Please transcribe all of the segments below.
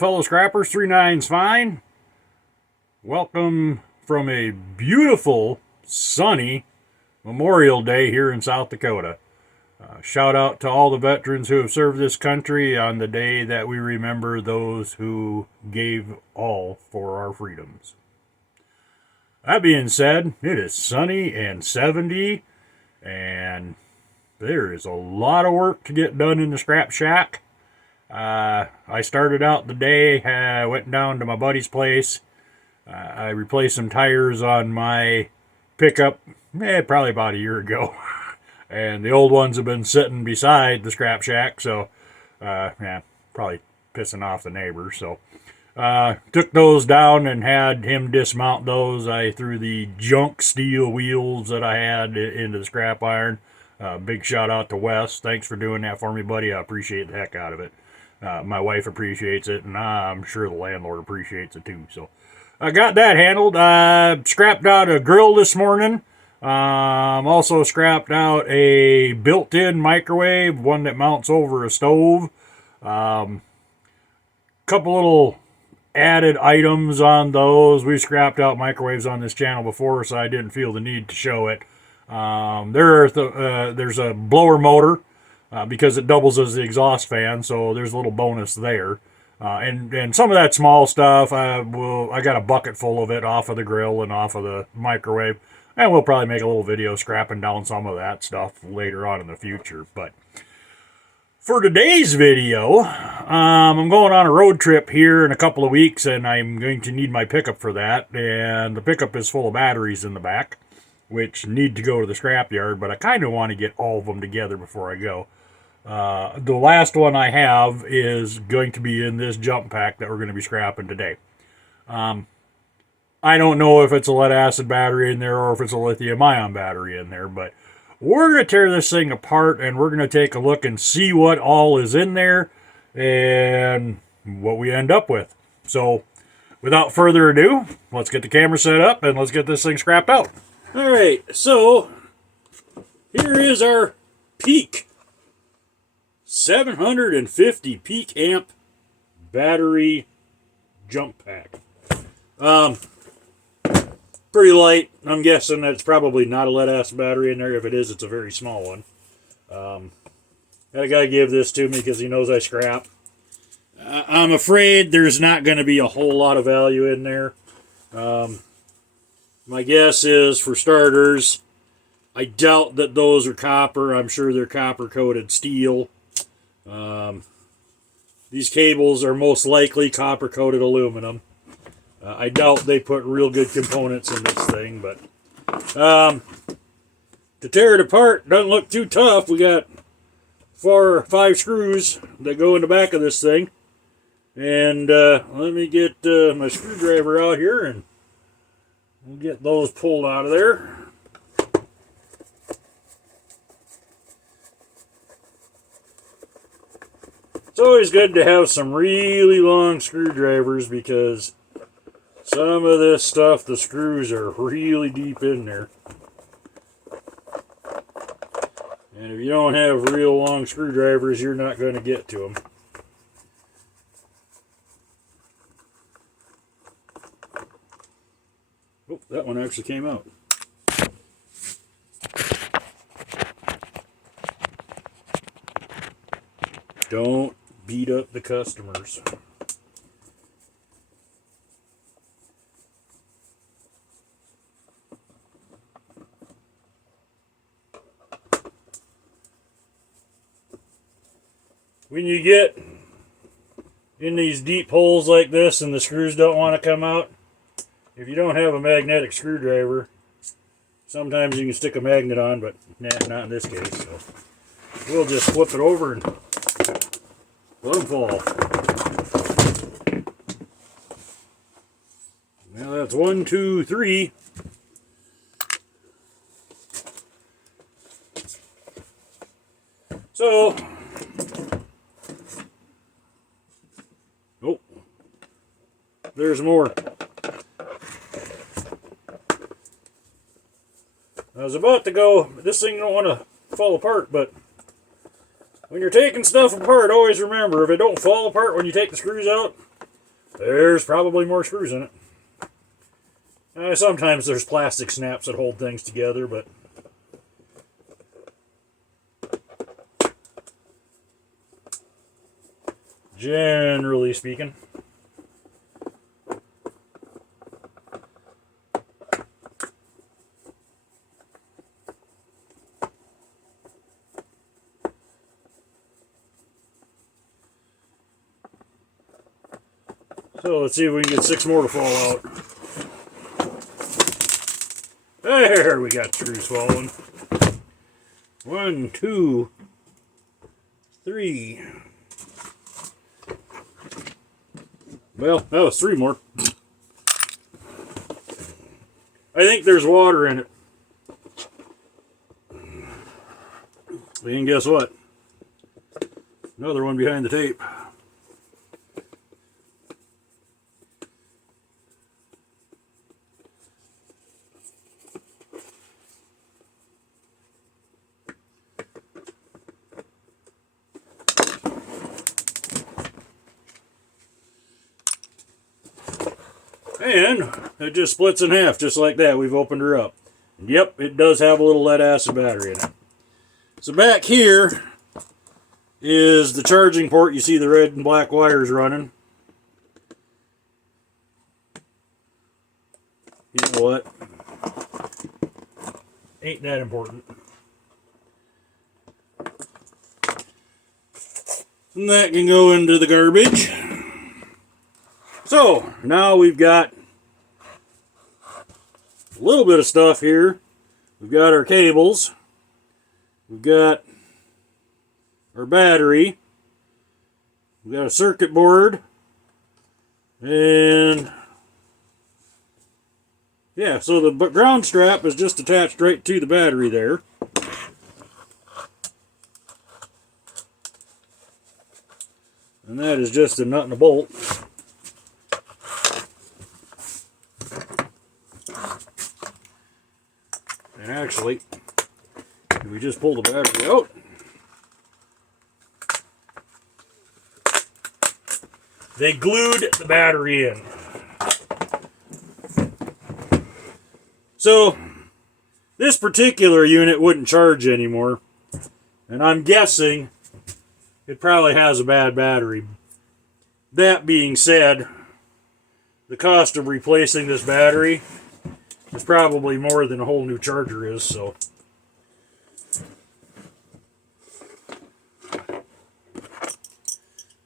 fellow scrappers, 39's fine. Welcome from a beautiful, sunny Memorial Day here in South Dakota. Shout out to all the veterans who have served this country on the day that we remember those who gave all for our freedoms. That being said, it is sunny and 70, and there is a lot of work to get done in the scrap shack. I started out the day, went down to my buddy's place. I replaced some tires on my pickup, probably about a year ago. And the old ones have been sitting beside the scrap shack, so, probably pissing off the neighbors. So, took those down and had him dismount those. I threw the junk steel wheels that I had into the scrap iron. Big shout out to Wes. Thanks for doing that for me, buddy. I appreciate the heck out of it. My wife appreciates it, and I'm sure the landlord appreciates it too. So I got that handled. I scrapped out a grill this morning. Also scrapped out a built-in microwave, one that mounts over a stove. Couple little added items on those. We scrapped out microwaves on this channel before, so I didn't feel the need to show it. There's a blower motor. Because it doubles as the exhaust fan, so there's a little bonus there. And some of that small stuff, I got a bucket full of it off of the grill and off of the microwave, and we'll probably make a little video scrapping down some of that stuff later on in the future. But for today's video, I'm going on a road trip here in a couple of weeks, and I'm going to need my pickup for that, and the pickup is full of batteries in the back, which need to go to the scrapyard, but I kind of want to get all of them together before I go. The last one I have is going to be in this jump pack that we're going to be scrapping today. I don't know if it's a lead acid battery in there or if it's a lithium ion battery in there, but we're going to tear this thing apart and we're going to take a look and see what all is in there and what we end up with. So without further ado, let's get the camera set up and let's get this thing scrapped out. All right, so here is our Peak 750 peak amp battery jump pack. Pretty light. I'm guessing that's probably not a lead acid battery in there. If it is, it's a very small one. That guy gave this to me because he knows I scrap. I'm afraid there's not going to be a whole lot of value in there. My guess is, for starters, I doubt that those are copper. I'm sure they're copper-coated steel. These cables are most likely copper-coated aluminum. I doubt they put real good components in this thing, but to tear it apart doesn't look too tough. We got 4 or 5 screws that go in the back of this thing. And let me get my screwdriver out here and we'll get those pulled out of there. It's always good to have some really long screwdrivers because some of this stuff, the screws are really deep in there. And if you don't have real long screwdrivers, you're not going to get to them. Oh, that one actually came out. Don't beat up the customers. When you get in these deep holes like this and the screws don't want to come out, if you don't have a magnetic screwdriver, sometimes you can stick a magnet on, but not in this case. So we'll just flip it over and let them fall. Now that's 1, 2, 3. So, oh, there's more. I was about to go, this thing don't want to fall apart, but when you're taking stuff apart, always remember, if it don't fall apart when you take the screws out, There's probably more screws in it. Sometimes there's plastic snaps that hold things together, but generally speaking. So let's see if we can get 6 more to fall out. There, we got screws falling. 1, 2, 3. Well, that was 3 more. I think there's water in it. And guess what? Another one behind the tape. And it just splits in half, just like that. We've opened her up. And yep, it does have a little lead acid battery in it. So back here is the charging port. You see the red and black wires running. You know what? Ain't that important. And that can go into the garbage. So, now we've got a little bit of stuff here. We've got our cables. We've got our battery. We've got a circuit board. And yeah, so the ground strap is just attached right to the battery there. And that is just a nut and a bolt. And actually, if we just pull the battery out, they glued the battery in. So, this particular unit wouldn't charge anymore. And I'm guessing it probably has a bad battery. That being said, the cost of replacing this battery is probably more than a whole new charger is, so.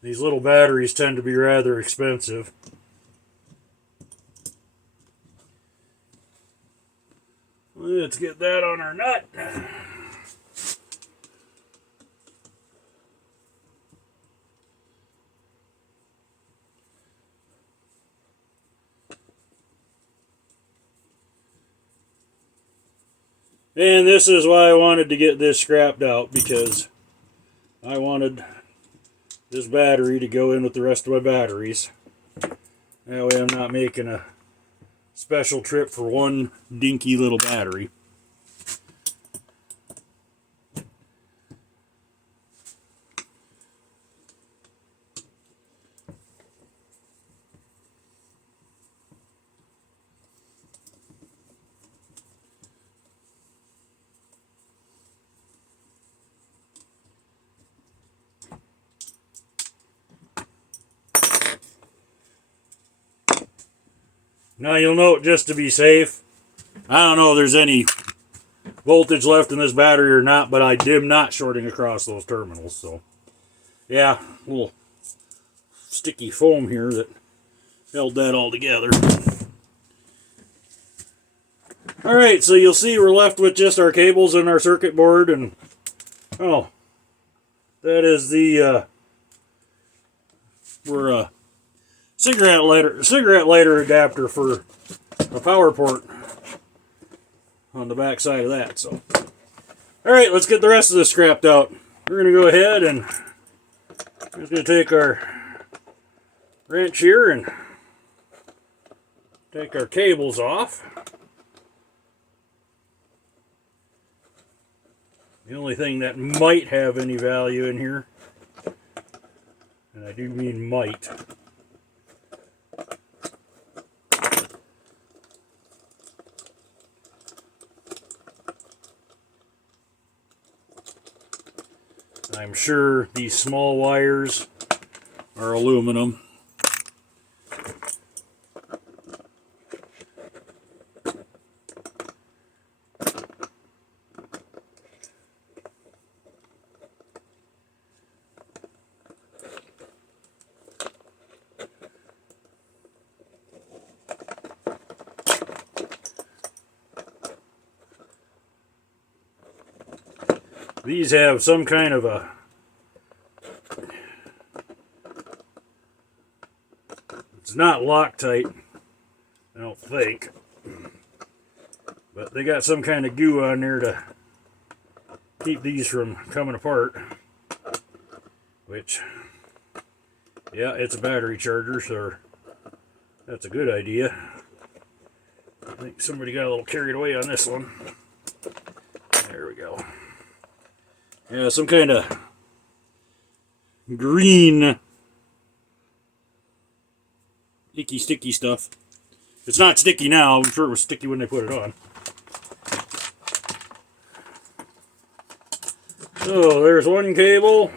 These little batteries tend to be rather expensive. Let's get that on our nut. And this is why I wanted to get this scrapped out, because I wanted this battery to go in with the rest of my batteries. That way I'm not making a special trip for one dinky little battery. Now you'll note, just to be safe, I don't know if there's any voltage left in this battery or not, but I am not shorting across those terminals. So yeah, a little sticky foam here that held that all together. Alright, so you'll see we're left with just our cables and our circuit board, and oh, that is the cigarette lighter adapter for a power port on the back side of that. So, all right, let's get the rest of this scrapped out. We're going to go ahead and I'm just going to take our wrench here and take our cables off. The only thing that might have any value in here, and I do mean might, I'm sure these small wires are aluminum. These have some kind of a, it's not Loctite, I don't think, but they got some kind of goo on there to keep these from coming apart, which, yeah, it's a battery charger, so that's a good idea. I think somebody got a little carried away on this one. There we go. Yeah, some kind of green icky sticky stuff. It's not sticky now. I'm sure it was sticky when they put it on. So there's one cable.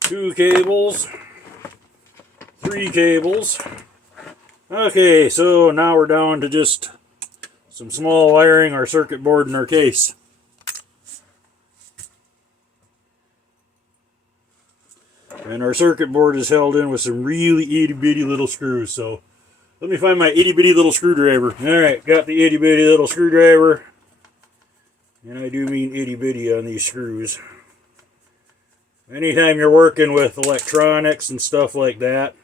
Two cables. Three cables. Okay, so now we're down to just some small wiring, our circuit board, and our case. And our circuit board is held in with some really itty bitty little screws. So let me find my itty bitty little screwdriver. Alright, got the itty bitty little screwdriver. And I do mean itty bitty on these screws. Anytime you're working with electronics and stuff like that,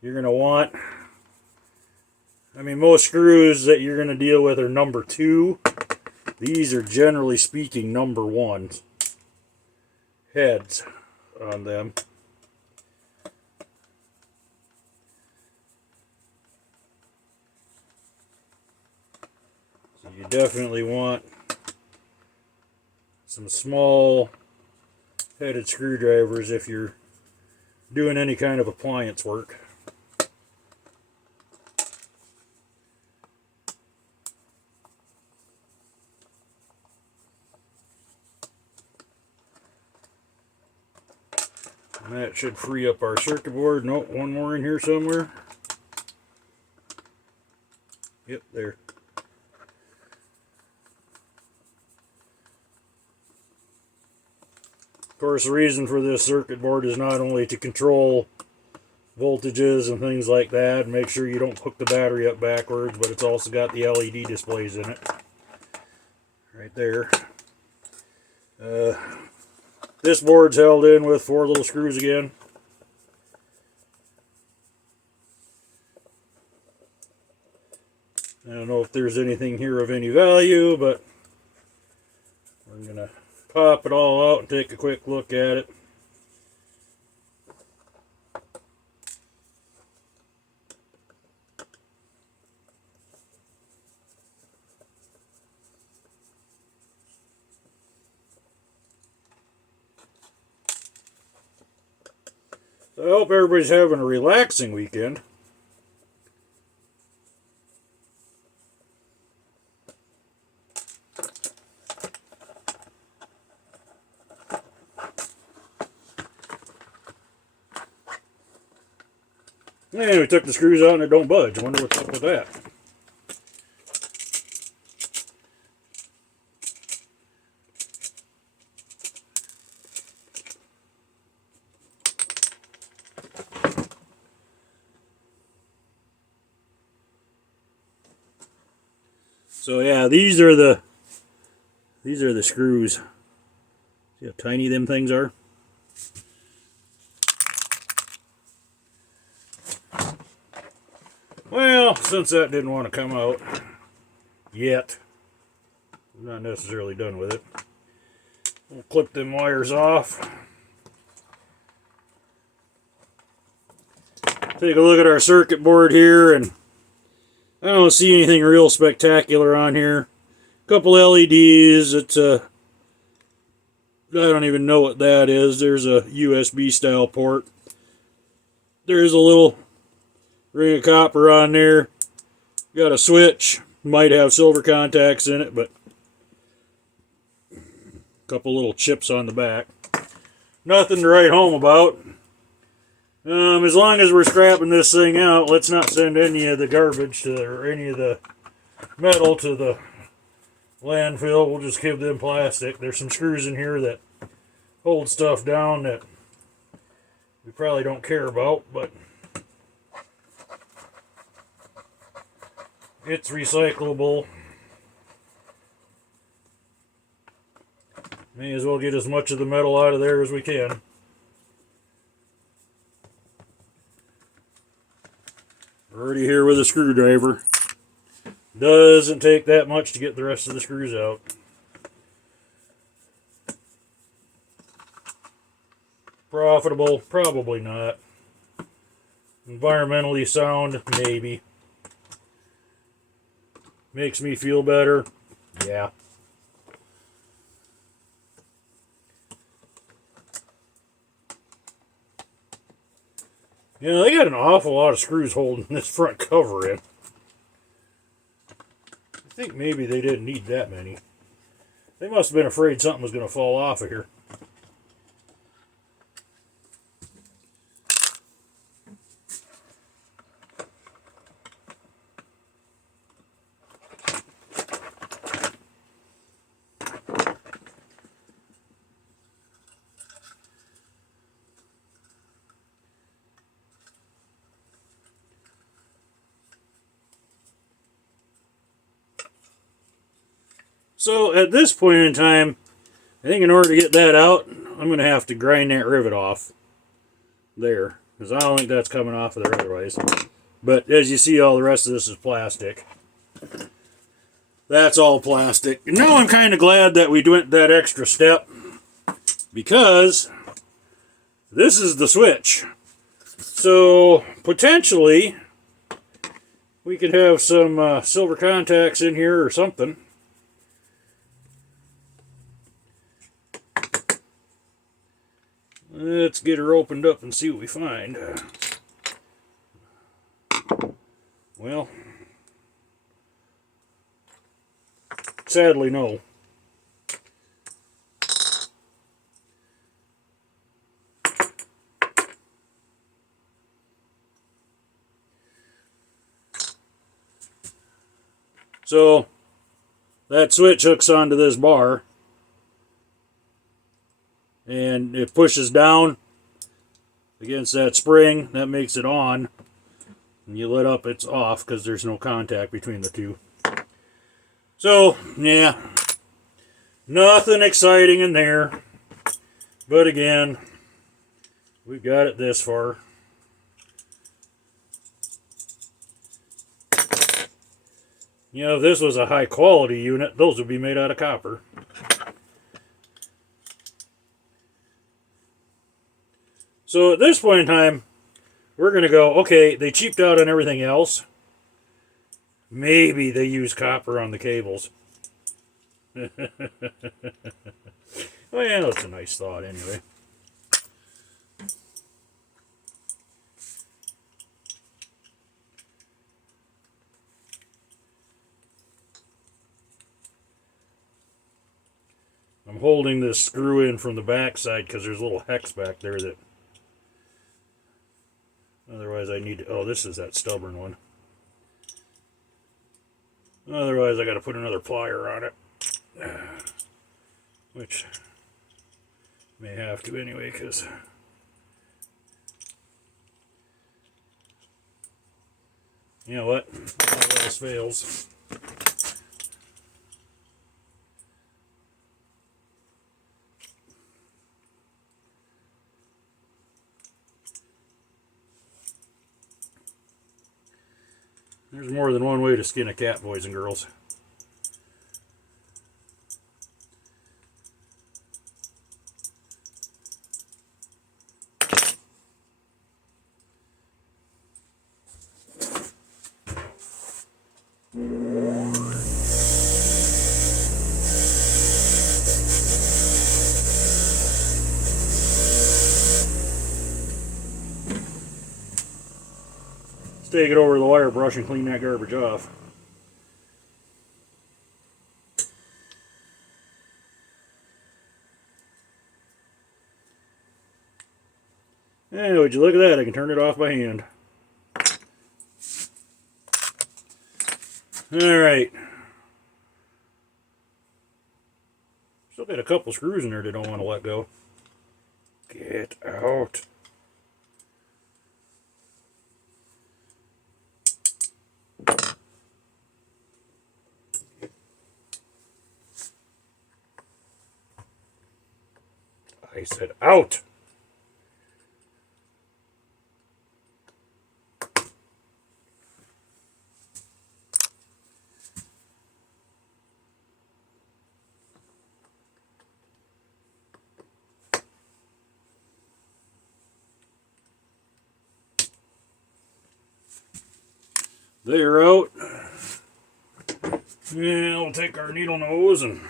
you're going to want, I mean, most screws that you're going to deal with are number 2. These are generally speaking number 1s. Heads on them. So you definitely want some small headed screwdrivers if you're doing any kind of appliance work. And that should free up our circuit board. Nope, one more in here somewhere. Yep, there. Of course, the reason for this circuit board is not only to control voltages and things like that, and make sure you don't hook the battery up backwards, but it's also got the LED displays in it. Right there. This board's held in with 4 little screws again. I don't know if there's anything here of any value, but we're going to pop it all out and take a quick look at it. So I hope everybody's having a relaxing weekend. And we took the screws out and it don't budge. I wonder what's up with that. So yeah, these are the screws. See how tiny them things are? Well, since that didn't want to come out yet, I'm not necessarily done with it. We'll clip them wires off. Take a look at our circuit board here, and I don't see anything real spectacular on here. A couple LEDs. It's a, I don't even know what that is. There's a USB style port. There's a little ring of copper on there. Got a switch. Might have silver contacts in it, but a couple little chips on the back. Nothing to write home about. As long as we're scrapping this thing out, let's not send any of the garbage or any of the metal to the landfill. We'll just give them plastic. There's some screws in here that hold stuff down that we probably don't care about, but it's recyclable. May as well get as much of the metal out of there as we can. Already here with a screwdriver. Doesn't take that much to get the rest of the screws out. Profitable? Probably not. Environmentally sound? Maybe. Makes me feel better? Yeah. You know, they got an awful lot of screws holding this front cover in. I think maybe they didn't need that many. They must have been afraid something was going to fall off of here. So at this point in time, I think in order to get that out, I'm going to have to grind that rivet off there, because I don't think that's coming off of there otherwise. But as you see, all the rest of this is plastic. That's all plastic. And now I'm kind of glad that we went that extra step, because this is the switch. So potentially we could have some silver contacts in here or something. Let's get her opened up and see what we find. Well, sadly, no. So, that switch hooks onto this bar. And it pushes down against that spring. That makes it on. And you let up, it's off because there's no contact between the two. So, yeah. Nothing exciting in there. But again, we've got it this far. You know, if this was a high quality unit, those would be made out of copper. So at this point in time, we're going to go, okay, they cheaped out on everything else. Maybe they use copper on the cables. Well, yeah, that's a nice thought anyway. I'm holding this screw in from the back side because there's a little hex back there that otherwise I need to, oh, this is that stubborn one. Otherwise I got to put another plier on it. Which may have to anyway, because you know what? All else fails. There's more than one way to skin a cat, boys and girls. Let's take it over to the wire brush and clean that garbage off. Yeah, would you look at that? I can turn it off by hand. Alright. Still got a couple screws in there that don't want to let go. Get out. I said out. They're out. Yeah, we'll take our needle nose and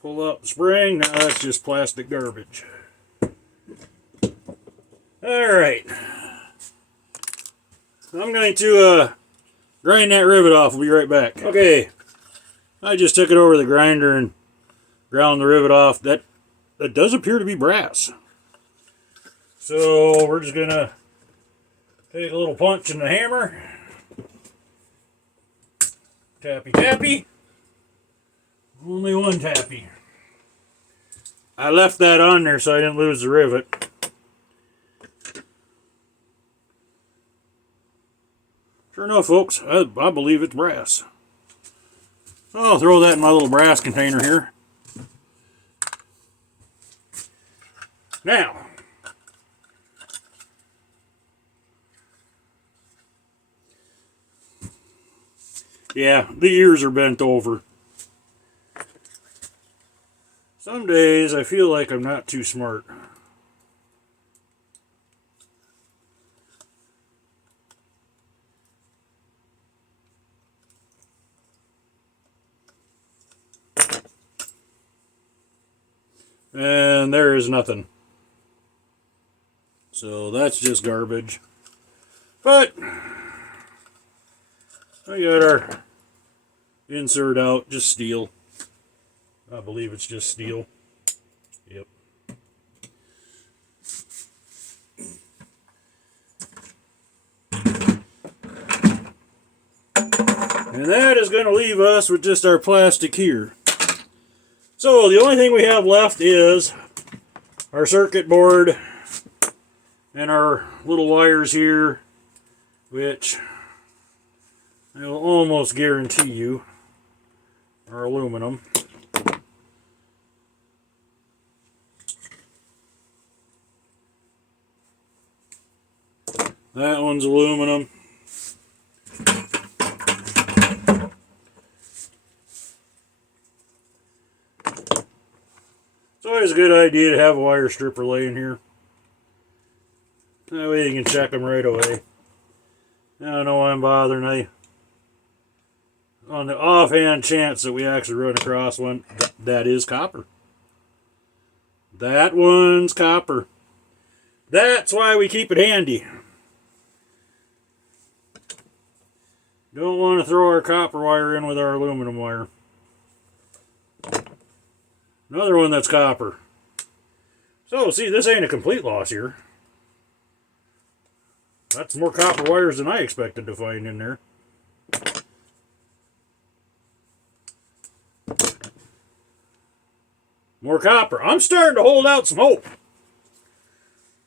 pull up the spring. Now that's just plastic garbage. Alright. I'm going to grind that rivet off. We'll be right back. Okay. I just took it over the grinder and ground the rivet off. That does appear to be brass. So we're just going to take a little punch in the hammer. Tappy tappy. Only one tappy. I left that on there so I didn't lose the rivet. Sure enough, folks, I believe it's brass. So I'll throw that in my little brass container here. Now, yeah, the ears are bent over. Some days I feel like I'm not too smart. And there is nothing. So that's just garbage. But we got our insert out, just steel. I believe it's just steel. Yep. And that is going to leave us with just our plastic here. So the only thing we have left is our circuit board and our little wires here, which I will almost guarantee you are aluminum. That one's aluminum. It's always a good idea to have a wire stripper laying here. That way you can check them right away. I don't know why I'm bothering. On the offhand chance that we actually run across one, that is copper. That one's copper. That's why we keep it handy. Don't want to throw our copper wire in with our aluminum wire. Another one that's copper. So, see, this ain't a complete loss here. That's more copper wires than I expected to find in there. More copper. I'm starting to hold out some hope.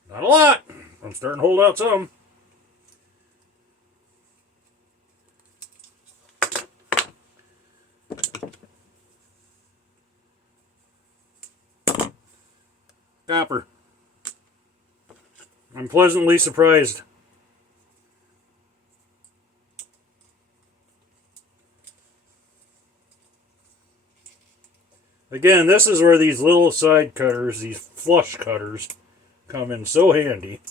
Not a lot. I'm starting to hold out some. Copper. I'm pleasantly surprised. Again, this is where these little side cutters, these flush cutters, come in so handy.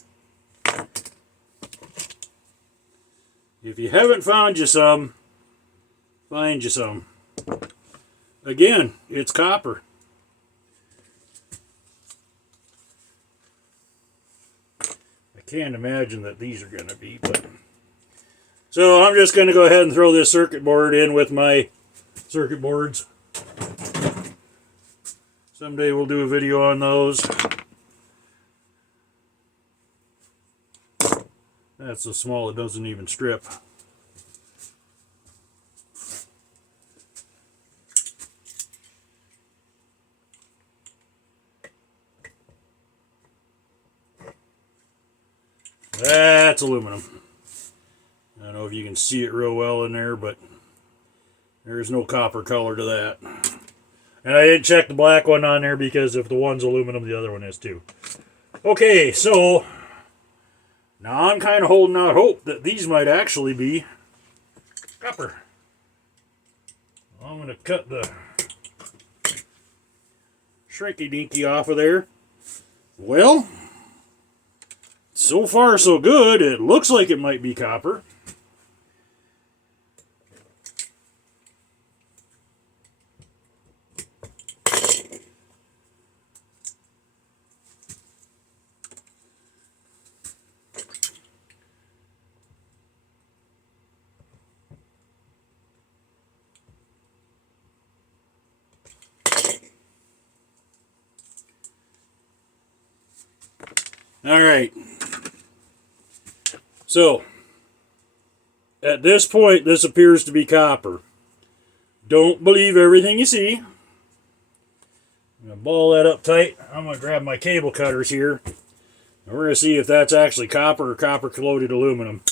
If you haven't found you some, find you some. Again, it's copper. I can't imagine that these are going to be, but... So I'm just going to go ahead and throw this circuit board in with my circuit boards. Someday we'll do a video on those. That's so small it doesn't even strip. That's aluminum. I don't know if you can see it real well in there, but there's no copper color to that. And I didn't check the black one on there because if the one's aluminum, the other one is too. Okay, so now I'm kind of holding out hope that these might actually be copper. I'm going to cut the shrinky dinky off of there. Well, so far so good. It looks like it might be copper. All right. So, at this point, this appears to be copper. Don't believe everything you see. I'm going to ball that up tight. I'm going to grab my cable cutters here. And we're going to see if that's actually copper or copper-coated aluminum.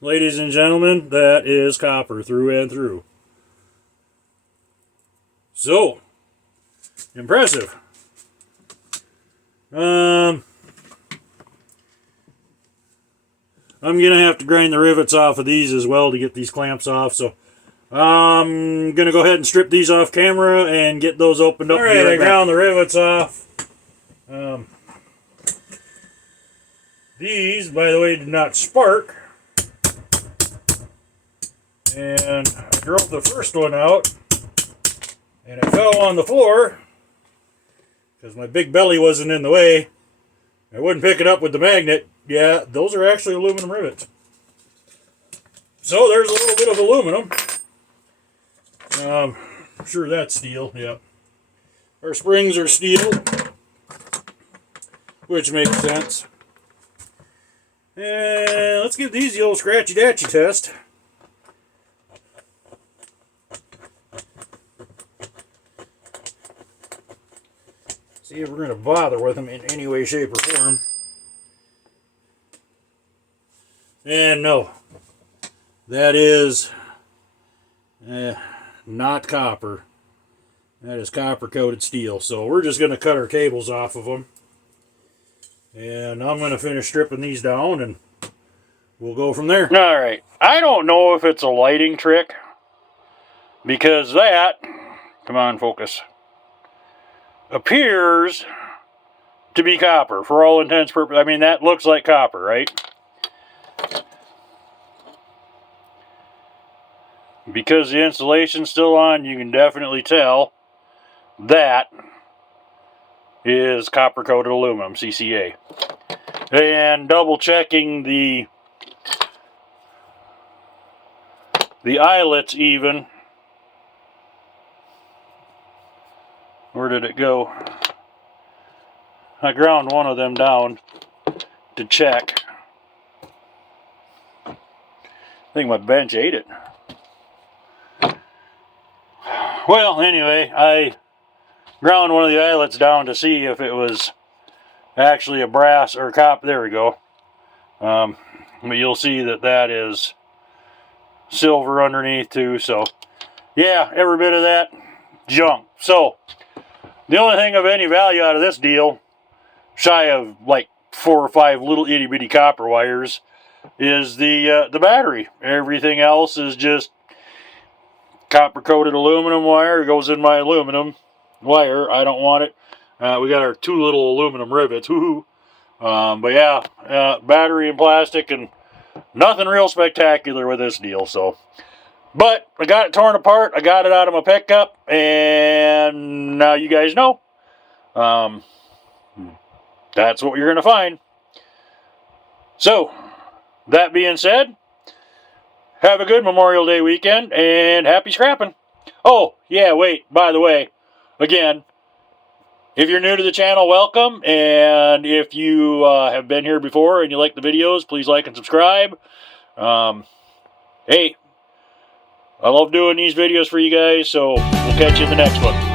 Ladies and gentlemen, that is copper through and through. So, impressive. I'm going to have to grind the rivets off of these as well to get these clamps off. So, I'm going to go ahead and strip these off camera and get those opened up. Alright, I ground the rivets off. These, by the way, did not spark. And I drove the first one out, and it fell on the floor because my big belly wasn't in the way. I wouldn't pick it up with the magnet. Yeah, those are actually aluminum rivets. So there's a little bit of aluminum. I'm sure that's steel, yeah. Our springs are steel, which makes sense. And let's give these the old scratchy-datchy test. See if we're going to bother with them in any way, shape, or form. And no, that is not copper. That is copper-coated steel. So we're just going to cut our cables off of them. And I'm going to finish stripping these down, and we'll go from there. All right. I don't know if it's a lighting trick, because that, come on, focus, appears to be copper for all intents and purposes. I mean, that looks like copper, right? Because the insulation's still on, you can definitely tell that is copper-coated aluminum, CCA. And double checking the eyelets even. Where did it go? I ground one of them down to check. I think my bench ate it. Well, anyway, I ground one of the eyelets down to see if it was actually a brass or copper. There we go. But you'll see that that is silver underneath too. So, yeah, every bit of that junk. So, the only thing of any value out of this deal, shy of like 4 or 5 little itty bitty copper wires, is the battery. Everything else is just copper coated aluminum wire. It goes in my aluminum wire. I don't want it. We got our 2 little aluminum rivets. Woohoo! But yeah, battery and plastic, and nothing real spectacular with this deal. So. But I got it torn apart. I got it out of my pickup, and now you guys know. that's what you're going to find. So, that being said, have a good Memorial Day weekend and happy scrapping. Oh, yeah, wait, by the way, again, if you're new to the channel, welcome. And if you have been here before and you like the videos, please like and subscribe. Hey, I love doing these videos for you guys, so we'll catch you in the next one.